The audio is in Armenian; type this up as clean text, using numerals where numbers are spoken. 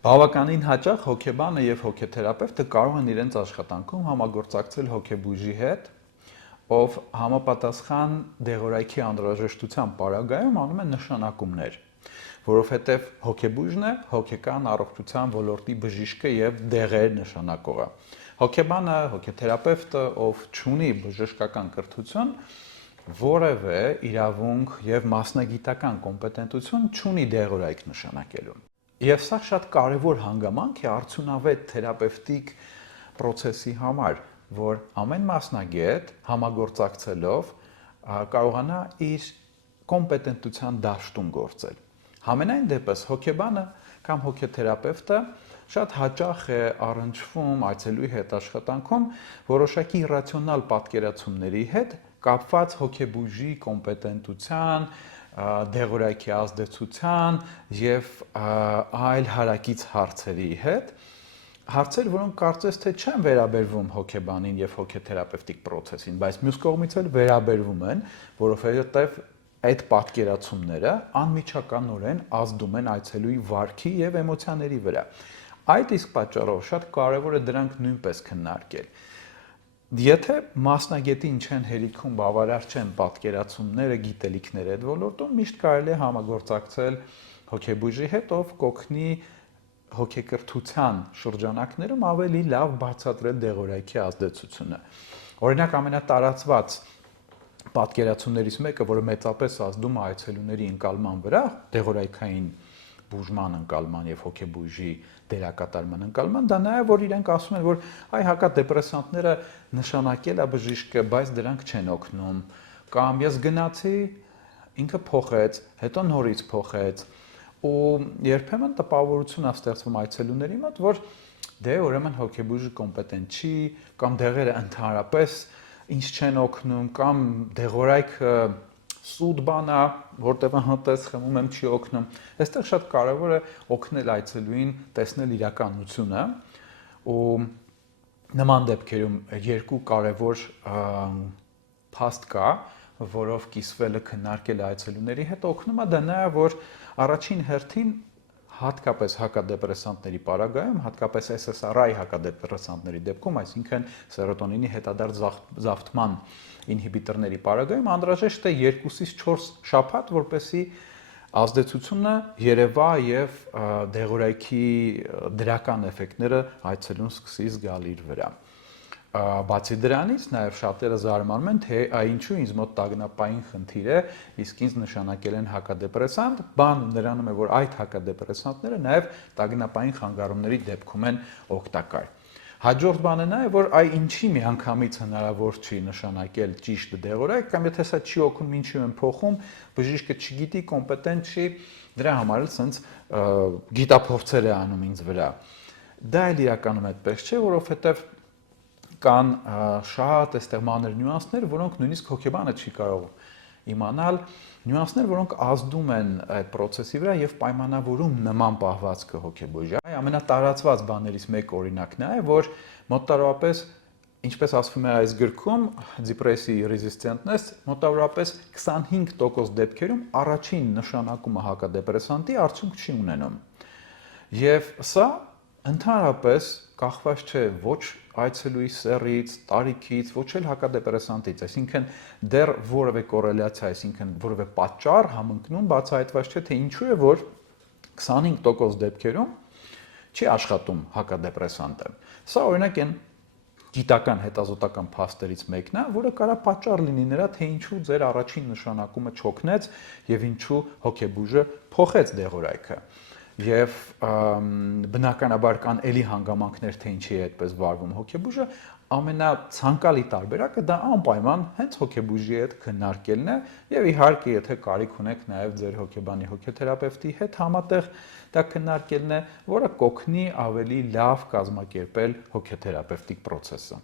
Բավականին հաճախ հոգեբանը եւ հոգեթերապևտը կարող են իրենց աշխատանքում համագործակցել հոգեբույժի հետ, ով համապատասխան դեղորայքի անհրաժեշտության պարագայում անում են նշանակումներ, որովհետեւ հոգեբույժն է հոգեկան առողջության ոլորտի բժիշկը եւ դեղեր նշանակողը։ Հոգեբանը, հոգեթերապևտը, ով ունի բժշկական կրթություն, որևէ իրավունք եւ մասնագիտական կոմպետենտություն չունի դեղորայք նշանակելու։ Եվ սա շատ կարևոր հանգամանք է արդյունավետ թերապևտիկ process-ի համար, որ ամեն մասնագետ համագործակցելով կարողանա իր կոմպետենտության դաշտում գործել։ Համենայն դեպս հոգեբանը կամ հոգեթերապևտը շատ հաճախ է առնչվում այցելուի հետ աշխատանքում որոշակի իրացիոնալ պատկերացումների հետ կապված հոգեբույժի կոմպետենտության, դեղորայքի ազդեցության եւ այլ հարակից հարցերի հետ, հարցեր, որոնք կարծես թե չեն վերաբերվում հոգեբանին եւ հոգեթերապևտիկ process-ին, բայց մյուս կողմից էլ վերաբերվում են, որովհետեւ այդ պատկերացումները անմիջականորեն ազդում են այցելուի վարքի եւ էմոցիաների վրա։ Այդ իսկ պատճառով շատ կարեւոր է դրանք նույնպես քննարկել։ Եթե մասնագետին չեն հերիքում, բավարար չեն պատկերացումները, գիտելիքները այդ ոլորտում, միշտ կարելի է համագործակցել հոգեբույժի հետ, ով կօգնի հոգեկրթության շրջանակներում ավելի լավ բացատրել դեղորայքի ազդեցությունը։ Օրինակ ամենատարածված պատկերացումներից մեկը, որը մեծապես ազդում է այցելուների ընկալման վրա, դեղորայքային բուժման ընկալման եւ հոգեբույժի դերակատարման ընկալման, դա նաեւ որ իրենք ասում են, որ այ հակադեպրեսանտները նշանակել է բժիշկը, բայց դրանք չեն օգնում, կամ ես գնացի, ինքը փոխեց, հետո նորից փոխեց, ու երբեմն տպավորություն է ստեղծվում այցելուների մոտ, որ դե ուրեմն հոգեբույժը կոմպետենտ չի, կամ դեղերը ընդհանրապես ինչ չեն օգնում, կամ դեղորայքը սուտ բան է, որտեղ հտես խմում եմ չի օգնում։ Այստեղ շատ կարևոր է օգնել այցելուին տեսնել իրականությունը, ու նման դեպքերում երկու կարևոր փաստ կա, որով կիսվելը քննարկել այցելուների հետ օգնում է, դա նա է, որ առաջին հերթին հատկապես հակադեպրեսանտների պարագայում, հատկապես SSRI հակադեպրեսանտների դեպքում, այսինքն սերոտոնինի հետադարձ զավթման ինհիբիտորների պարագայում անհրաժեշտ է 2-ից 4 շաբաթ, որպեսզի ազդեցությունը երևա եւ դեղորայքի դրական էֆեկտները այցելուն սկսի զգալ իր վրա։ Բացի դրանից նաև շատերը զարմանում են, թե ինչու ինձ մոտ տագնապային խնդիր է, իսկ ինձ նշանակել են հակադեպրեսանտ, բան նրանում է, որ այդ հակադեպրեսանտները նաև տագնապային խանգարումների դեպքում են օգտակար։ Հաջորդ բանը նա է, որ այ ինչի միանգամից հնարավոր չի նշանակել ճիշտ դեղորայք, կամ եթե սա չի օգնում, ինչու են փոխում, բժիշկը չգիտի, կոմպետենտ չի, դրա համար էլ սենց գիտափորձեր է անում ինձ վրա։ Դա էլ իրականում այդպես չէ, որովհետև կան շատ այստեղ մանր նյուանսներ, որոնք նույնիսկ հոգեբանը չի կարող իմանալ, նյուանսներ, որոնք ազդում են այդ process-ի վրա եւ պայմանավորում նման պահվածքը հոգեբույժի։ Ամենատարածված բաներից մեկ օրինակն է, որ մոտավորապես, ինչպես ասվում է այս գրքում, depression resistance, մոտավորապես 25% դեպքերում առաջին նշանակումը հակադեպրեսանտի արդյունք չի ունենում։ Եվ սա ընդհանրապես կախված չէ ոչ այցելուի սեռից, տարիքից, ոչ էլ հակադեպրեսանտից, այսինքն դեռ որևէ կորելյացիա, այսինքն որևէ պատճառ համընկնում բացահայտված չէ, թե ինչու է, որ 25% դեպքերում չի աշխատում հակադեպրեսանտը։ Սա օրինակ այն գիտական հետազոտական փաստերից մեկն է, որը կարա պատճառ լինի նրա, թե ինչու ձեր առաջին նշանակումը չօգնեց եւ ինչու հոգեբույժը փոխեց դեղորայքը։ Եվ բնականաբար կան էլի հանգամանքներ, թե ինչի է այդպես վարվում հոգեբույժը, ամենացանկալի տարբերակը դա անպայման հենց հոգեբույժի հետ քննարկելն է եւ իհարկե եթե կարիք ունեք նաեւ ձեր հոգեբանի հոգեթերապևտի հետ համատեղ դա քննարկելն է, որը կօգնի ավելի լավ կազմակերպել հոգեթերապևտիկ process-ը։